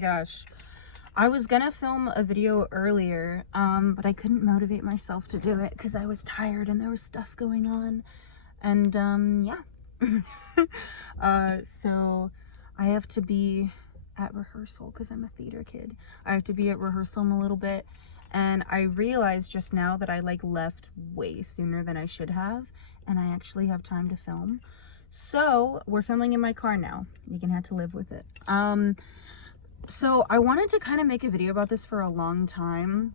gosh. I was gonna film a video earlier, but I couldn't motivate myself to do it because I was tired and there was stuff going on. And, yeah. So I have to be at rehearsal because I'm a theater kid. I have to be at rehearsal in a little bit. And I realized just now that I like left way sooner than I should have. And I actually have time to film. So we're filming in my car now. You can have to live with it. So I wanted to kind of make a video about this for a long time,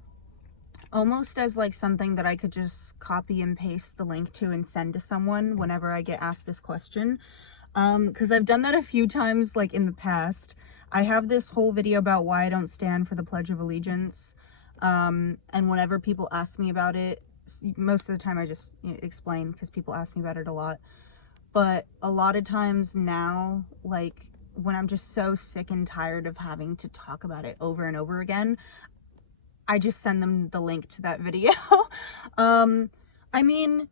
almost as like something that I could just copy and paste the link to and send to someone whenever I get asked this question. Because I've done that a few times like in the past. I have this whole video about why I don't stand for the Pledge of Allegiance. And whenever people ask me about it, most of the time I just explain because people ask me about it a lot. But a lot of times now, like when I'm just so sick and tired of having to talk about it over and over again, I just send them the link to that video. I mean,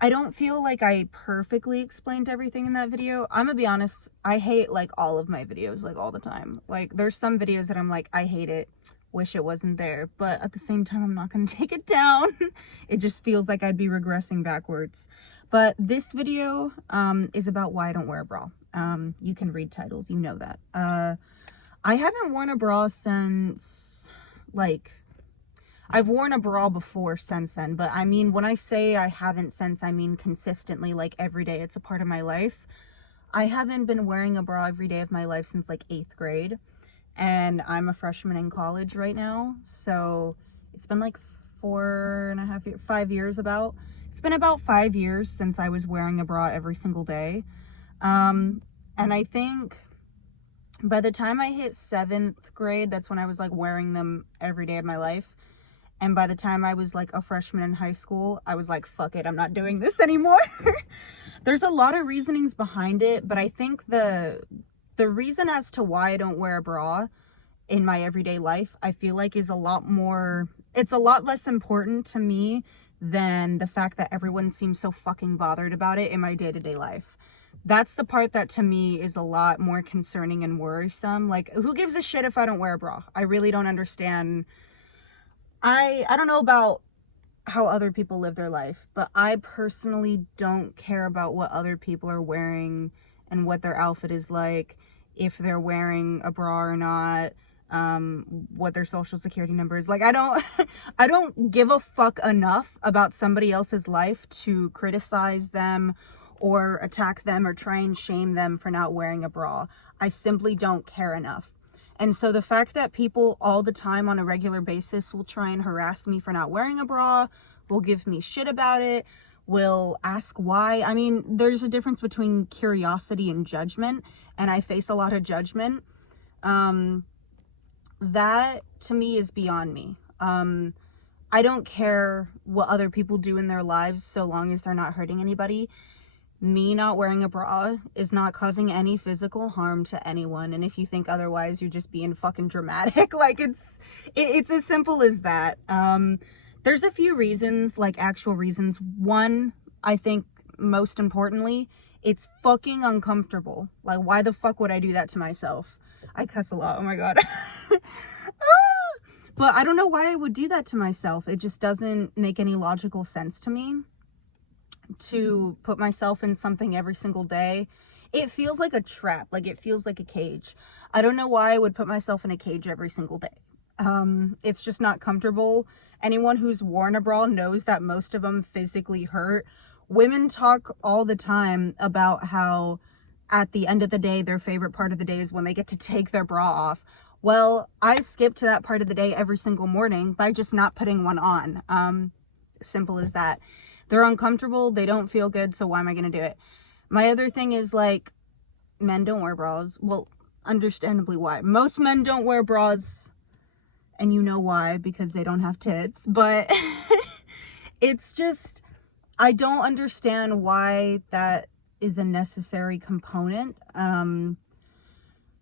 I don't feel like I perfectly explained everything in that video. I'm gonna be honest, I hate like all of my videos like all the time. Like there's some videos that I'm like, I hate it, wish it wasn't there, but at the same time I'm not gonna take it down. It just feels like I'd be regressing backwards. But this video is about why I don't wear a bra. You can read titles, you know that. I haven't worn a bra since, like, I've worn a bra before since then, but I mean, when I say I haven't since, I mean consistently, like every day. It's a part of my life. I haven't been wearing a bra every day of my life since like 8th grade, and I'm a freshman in college right now, so it's been like 5 years about. It's been about 5 years since I was wearing a bra every single day. And I think by the time I hit 7th grade, that's when I was like wearing them every day of my life. And by the time I was like a freshman in high school, I was like, fuck it, I'm not doing this anymore. There's a lot of reasonings behind it, but I think the reason as to why I don't wear a bra in my everyday life, I feel like is a lot less important to me than the fact that everyone seems so fucking bothered about it in my day-to-day life. That's the part that to me is a lot more concerning and worrisome. Like, who gives a shit if I don't wear a bra? I really don't understand. I don't know about how other people live their life, but I personally don't care about what other people are wearing and what their outfit is like, if they're wearing a bra or not, what their social security number is. Like, I don't give a fuck enough about somebody else's life to criticize them or attack them or try and shame them for not wearing a bra. I simply don't care enough. And so the fact that people all the time on a regular basis will try and harass me for not wearing a bra, will give me shit about it, will ask why. I mean, there's a difference between curiosity and judgment, and I face a lot of judgment. That to me is beyond me. I don't care what other people do in their lives so long as they're not hurting anybody. Me not wearing a bra is not causing any physical harm to anyone, and if you think otherwise, you're just being fucking dramatic. Like, it's as simple as that. There's a few reasons, like actual reasons. One, I think most importantly, it's fucking uncomfortable. Like, why the fuck would I do that to myself? I cuss a lot, oh my god. But I don't know why I would do that to myself. It just doesn't make any logical sense to me to put myself in something every single day. It feels like a trap. Like, it feels like a cage. I don't know why I would put myself in a cage every single day. It's just not comfortable. Anyone who's worn a bra knows that most of them physically hurt. Women talk all the time about how at the end of the day, their favorite part of the day is when they get to take their bra off. Well, I skip to that part of the day every single morning by just not putting one on. Simple as that. They're uncomfortable, they don't feel good, so why am I gonna do it? My other thing is, like, men don't wear bras. Well, understandably why. Most men don't wear bras, and you know why, because they don't have tits, but it's just, I don't understand why that is a necessary component.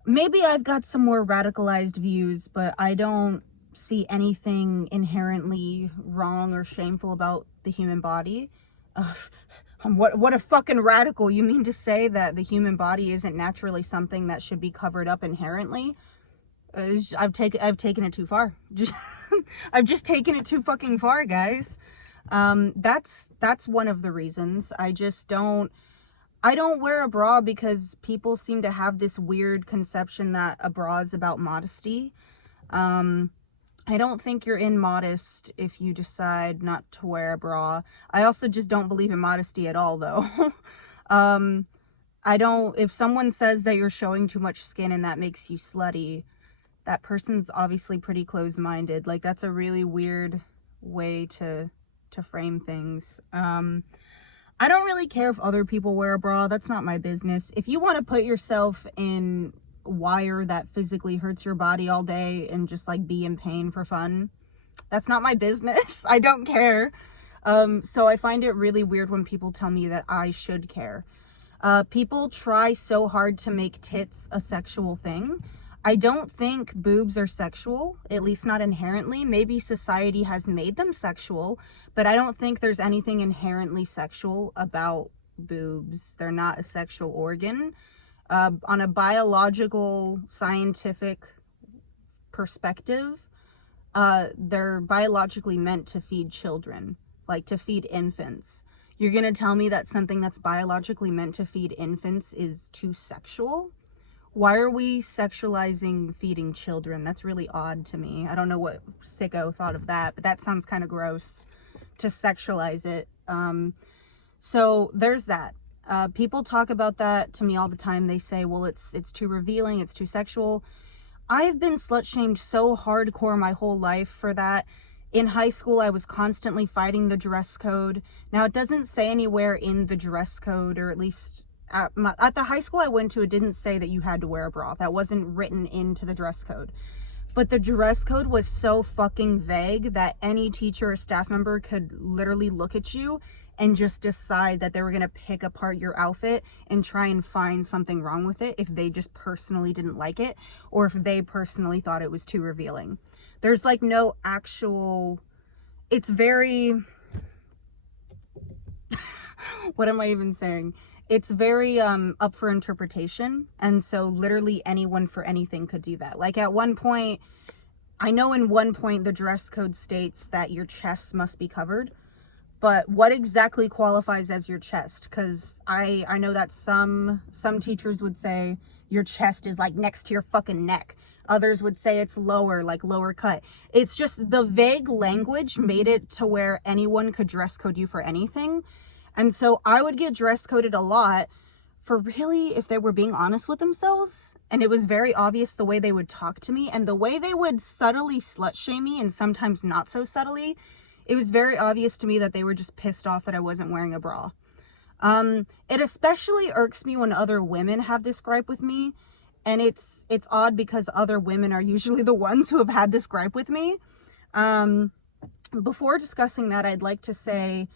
Maybe I've got some more radicalized views, but I don't see anything inherently wrong or shameful about the human body. What a fucking radical. You mean to say that the human body isn't naturally something that should be covered up inherently? I've taken it too far. I've just taken it too fucking far, guys. That's one of the reasons. I don't wear a bra because people seem to have this weird conception that a bra is about modesty. I don't think you're immodest if you decide not to wear a bra. I also just don't believe in modesty at all, though. If someone says that you're showing too much skin and that makes you slutty, that person's obviously pretty closed-minded. Like, that's a really weird way to frame things. I don't really care if other people wear a bra. That's not my business. If you want to put yourself in wire that physically hurts your body all day and just like be in pain for fun, that's not my business. I don't care. So I find it really weird when people tell me that I should care. People try so hard to make tits a sexual thing. I don't think boobs are sexual, at least not inherently. Maybe society has made them sexual, but I don't think there's anything inherently sexual about boobs. They're not a sexual organ. On a biological, scientific perspective, they're biologically meant to feed children, like to feed infants. You're gonna tell me that something that's biologically meant to feed infants is too sexual? Why are we sexualizing feeding children? That's really odd to me. I don't know what sicko thought of that, but that sounds kind of gross to sexualize it. So there's that. People talk about that to me all the time. They say, well, it's too revealing, it's too sexual. I've been slut-shamed so hardcore my whole life for that. In high school, I was constantly fighting the dress code. Now, it doesn't say anywhere in the dress code, or at least at the high school I went to, it didn't say that you had to wear a bra. That wasn't written into the dress code. But the dress code was so fucking vague that any teacher or staff member could literally look at you and just decide that they were going to pick apart your outfit and try and find something wrong with it if they just personally didn't like it, or if they personally thought it was too revealing. There's like no actual, it's very, what am I even saying? It's very up for interpretation, and so literally anyone for anything could do that. Like at one point, I know in one point the dress code states that your chest must be covered, but what exactly qualifies as your chest? Because I know that some teachers would say your chest is like next to your fucking neck. Others would say it's lower, like lower cut. It's just the vague language made it to where anyone could dress code you for anything. And so I would get dress coded a lot for really if they were being honest with themselves. And it was very obvious the way they would talk to me and the way they would subtly slut shame me, and sometimes not so subtly. It was very obvious to me that they were just pissed off that I wasn't wearing a bra. It especially irks me when other women have this gripe with me. And it's odd because other women are usually the ones who have had this gripe with me. Before discussing that, I'd like to say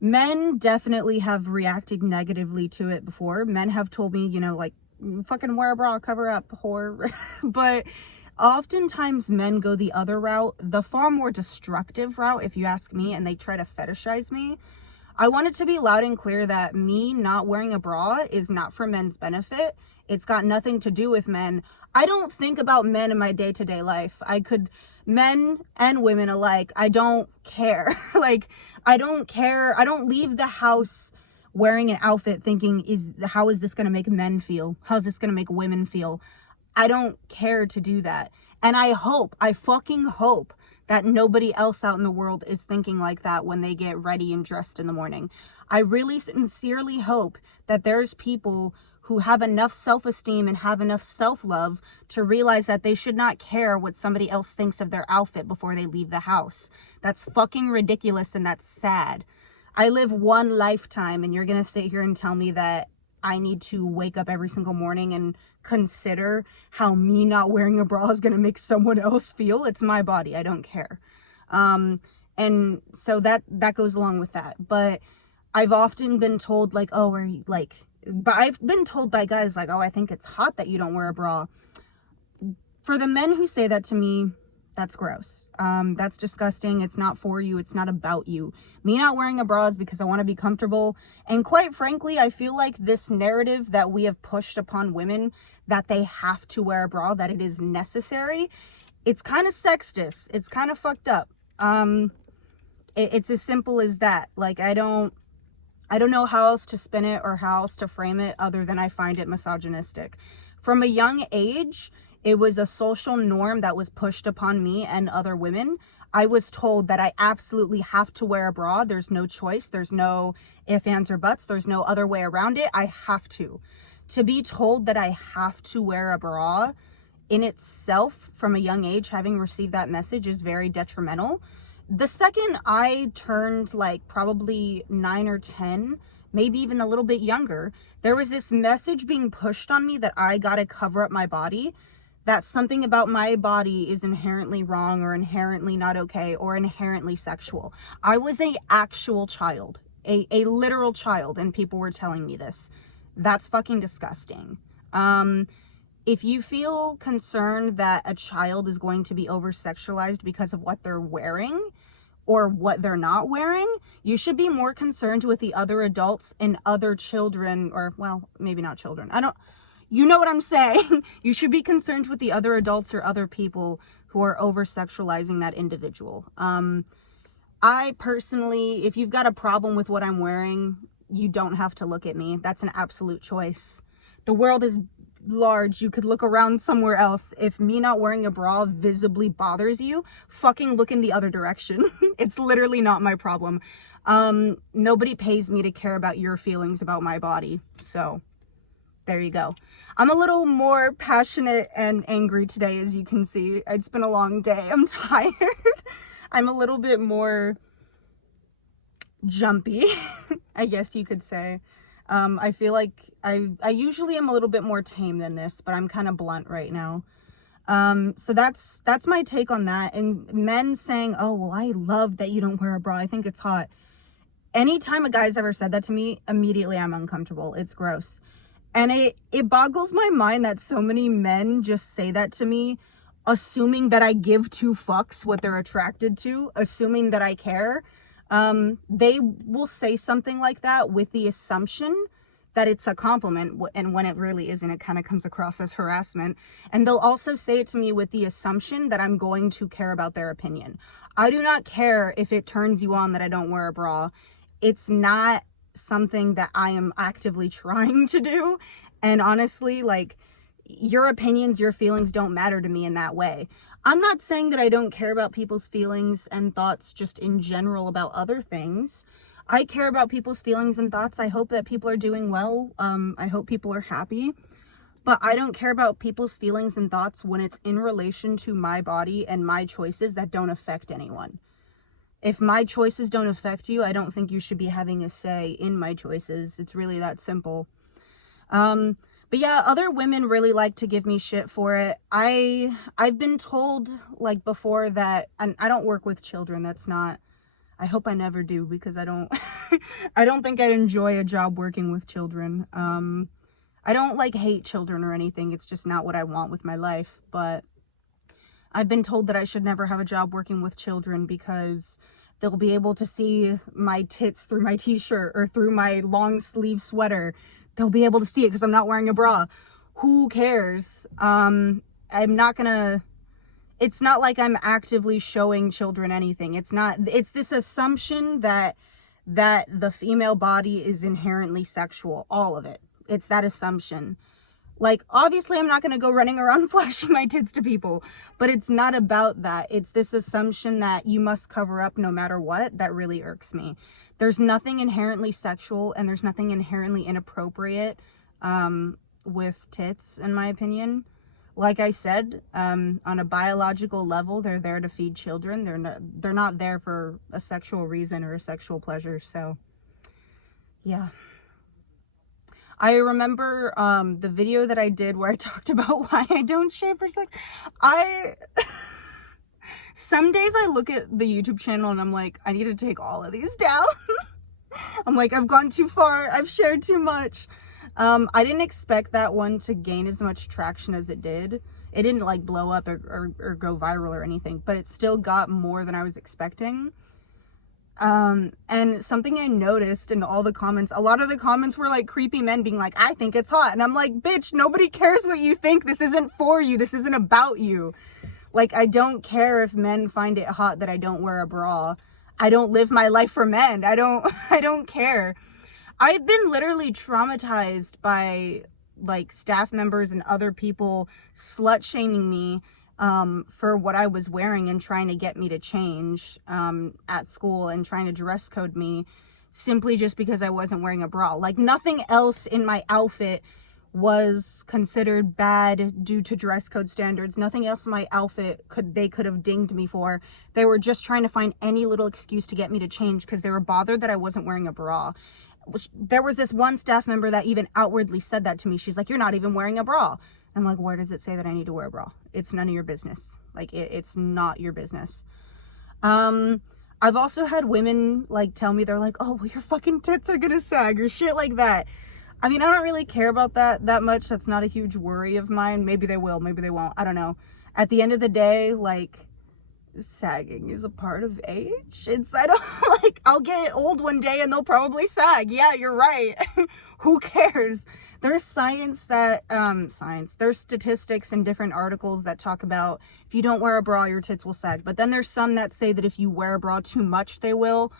men definitely have reacted negatively to it before. Men have told me, you know, like, fucking wear a bra, cover up, whore. But oftentimes men go the other route, the far more destructive route, if you ask me, and they try to fetishize me. I want it to be loud and clear that me not wearing a bra is not for men's benefit. It's got nothing to do with men. I don't think about men in my day-to-day life. Men and women alike, I don't care. Like, I don't care. I don't leave the house wearing an outfit thinking, how is this going to make men feel? How is this going to make women feel? I don't care to do that. And I fucking hope that nobody else out in the world is thinking like that when they get ready and dressed in the morning. I really sincerely hope that there's people who have enough self-esteem and have enough self-love to realize that they should not care what somebody else thinks of their outfit before they leave the house. That's fucking ridiculous, and that's sad. I live one lifetime, and you're gonna sit here and tell me that I need to wake up every single morning and consider how me not wearing a bra is gonna make someone else feel. It's my body. I don't care. And so that goes along with that. But I've often been told, like, oh, are you, like, but I've been told by guys, like, oh, I think it's hot that you don't wear a bra. For the men who say that to me, That's gross. That's disgusting. It's not for you. It's not about you. Me not wearing a bra is because I want to be comfortable. And quite frankly, I feel like this narrative that we have pushed upon women, that they have to wear a bra, that it is necessary, it's kind of sexist. It's kind of fucked up. It's as simple as that. Like, I don't know how else to spin it or how else to frame it other than I find it misogynistic. From a young age, it was a social norm that was pushed upon me and other women. I was told that I absolutely have to wear a bra. There's no choice. There's no ifs, ands, or buts. There's no other way around it. I have to. To be told that I have to wear a bra in itself from a young age, having received that message, is very detrimental. The second I turned like probably 9 or 10, maybe even a little bit younger, there was this message being pushed on me that I gotta cover up my body, that something about my body is inherently wrong or inherently not okay or inherently sexual. I was an actual child, a literal child, and people were telling me this. That's fucking disgusting. If you feel concerned that a child is going to be over-sexualized because of what they're wearing or what they're not wearing, you should be more concerned with the other adults and other children, or, well, maybe not children. You know what I'm saying? You should be concerned with the other adults or other people who are over-sexualizing that individual. I personally, if you've got a problem with what I'm wearing, you don't have to look at me. That's an absolute choice. The world is large. You could look around somewhere else. If me not wearing a bra visibly bothers you, fucking look in the other direction. It's literally not my problem. Nobody pays me to care about your feelings about my body. So there you go. I'm a little more passionate and angry today, as you can see. It's been a long day. I'm tired. I'm a little bit more jumpy, I guess you could say. I feel like I usually am a little bit more tame than this, but I'm kind of blunt right now. So that's my take on that. And men saying, oh, well, I love that you don't wear a bra. I think it's hot. Anytime a guy's ever said that to me, immediately I'm uncomfortable. It's gross. And it boggles my mind that so many men just say that to me, assuming that I give two fucks what they're attracted to, assuming that I care. They will say something like that with the assumption that it's a compliment, and when it really isn't, it kind of comes across as harassment. And they'll also say it to me with the assumption that I'm going to care about their opinion. I do not care if it turns you on that I don't wear a bra. It's not something that I am actively trying to do. And honestly, like, your opinions, your feelings don't matter to me in that way. I'm not saying that I don't care about people's feelings and thoughts just in general about other things. I care about people's feelings and thoughts. I hope that people are doing well. I hope people are happy. But I don't care about people's feelings and thoughts when it's in relation to my body and my choices that don't affect anyone. If my choices don't affect you, I don't think you should be having a say in my choices. It's really that simple. But yeah, other women really like to give me shit for it. I've been told, like, before that, and I don't work with children. That's not, I hope I never do, because I don't I don't think I enjoy a job working with children. I don't like hate children or anything. It's just not what I want with my life. But I've been told that I should never have a job working with children because they'll be able to see my tits through my t-shirt or through my long sleeve sweater. They'll be able to see it because I'm not wearing a bra. Who cares? I'm not gonna, it's not like I'm actively showing children anything. It's not, it's this assumption that the female body is inherently sexual. All of it. It's that assumption. Like, obviously I'm not going to go running around flashing my tits to people, but it's not about that. It's this assumption that you must cover up no matter what that really irks me. There's nothing inherently sexual and there's nothing inherently inappropriate with tits, in my opinion. Like I said, on a biological level, they're there to feed children. They're not there for a sexual reason or a sexual pleasure. So, yeah. I remember the video that I did where I talked about why I don't shave for sex. Some days I look at the YouTube channel and I'm like, I need to take all of these down. I'm like, I've gone too far. I've shared too much. I didn't expect that one to gain as much traction as it did. It didn't like blow up or go viral or anything, but it still got more than I was expecting. And something I noticed in all the comments, a lot of the comments were like creepy men being like, I think it's hot. And I'm like, bitch, nobody cares what you think. This isn't for you. This isn't about you. Like, I don't care if men find it hot that I don't wear a bra. I don't live my life for men. I don't care. I've been literally traumatized by like staff members and other people slut shaming me for what I was wearing and trying to get me to change at school and trying to dress code me simply just because I wasn't wearing a bra. Like, nothing else in my outfit was considered bad due to dress code standards. Nothing else in my outfit they could have dinged me for. They were just trying to find any little excuse to get me to change because they were bothered that I wasn't wearing a bra. There was this one staff member that even outwardly said that to me. She's like, you're not even wearing a bra. I'm like, where does it say that I need to wear a bra? It's none of your business. Like, it's not your business. I've also had women like tell me, they're like, oh, well, your fucking tits are gonna sag or shit like that. I mean, I don't really care about that much. That's not a huge worry of mine. Maybe they will, maybe they won't. I don't know. At the end of the day, like, sagging is a part of age. I don't like, I'll get old one day and they'll probably sag. Yeah, you're right. Who cares? There's there's statistics in different articles that talk about if you don't wear a bra, your tits will sag. But then there's some that say that if you wear a bra too much, they will.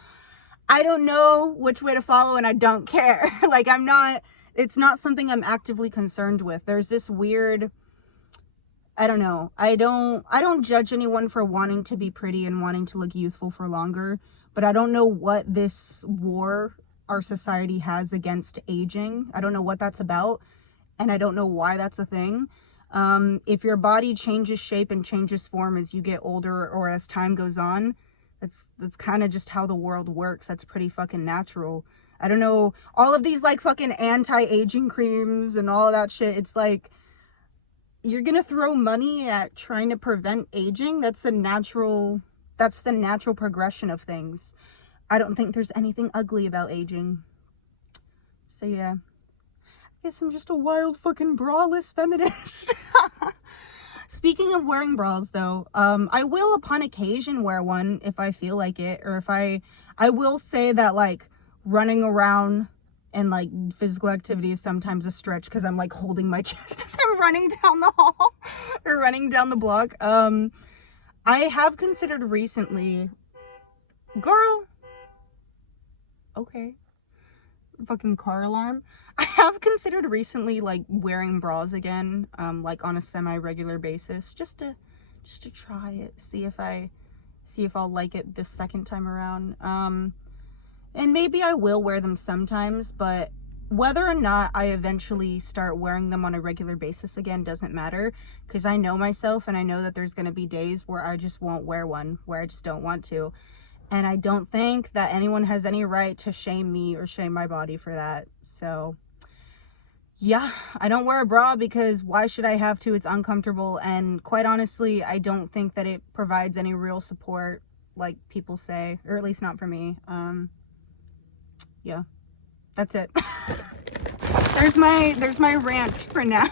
I don't know which way to follow and I don't care. Like, it's not something I'm actively concerned with. There's this weird, I don't know. I don't judge anyone for wanting to be pretty and wanting to look youthful for longer, but I don't know what this war our society has against aging. I don't know what that's about, and I don't know why that's a thing. If your body changes shape and changes form as you get older or as time goes on, that's kind of just how the world works. That's pretty fucking natural. I don't know, all of these like fucking anti-aging creams and all of that shit, it's like, you're gonna throw money at trying to prevent aging? That's the natural progression of things. I don't think there's anything ugly about aging. So yeah, I guess I'm just a wild fucking braless feminist. Speaking of wearing bras though, I will upon occasion wear one if I feel like it, or if I will say that like running around and like physical activity is sometimes a stretch because I'm like holding my chest as I'm running down the hall or running down the block. I have considered recently, girl, okay, fucking car alarm. I have considered recently like wearing bras again, like on a semi-regular basis, just to try it, see if I'll like it this second time around. And maybe I will wear them sometimes, but whether or not I eventually start wearing them on a regular basis again doesn't matter, because I know myself and I know that there's going to be days where I just won't wear one, where I just don't want to. And I don't think that anyone has any right to shame me or shame my body for that. So yeah, I don't wear a bra because why should I have to? It's uncomfortable, and quite honestly, I don't think that it provides any real support like people say, or at least not for me. Yeah, that's it. There's my rant for now.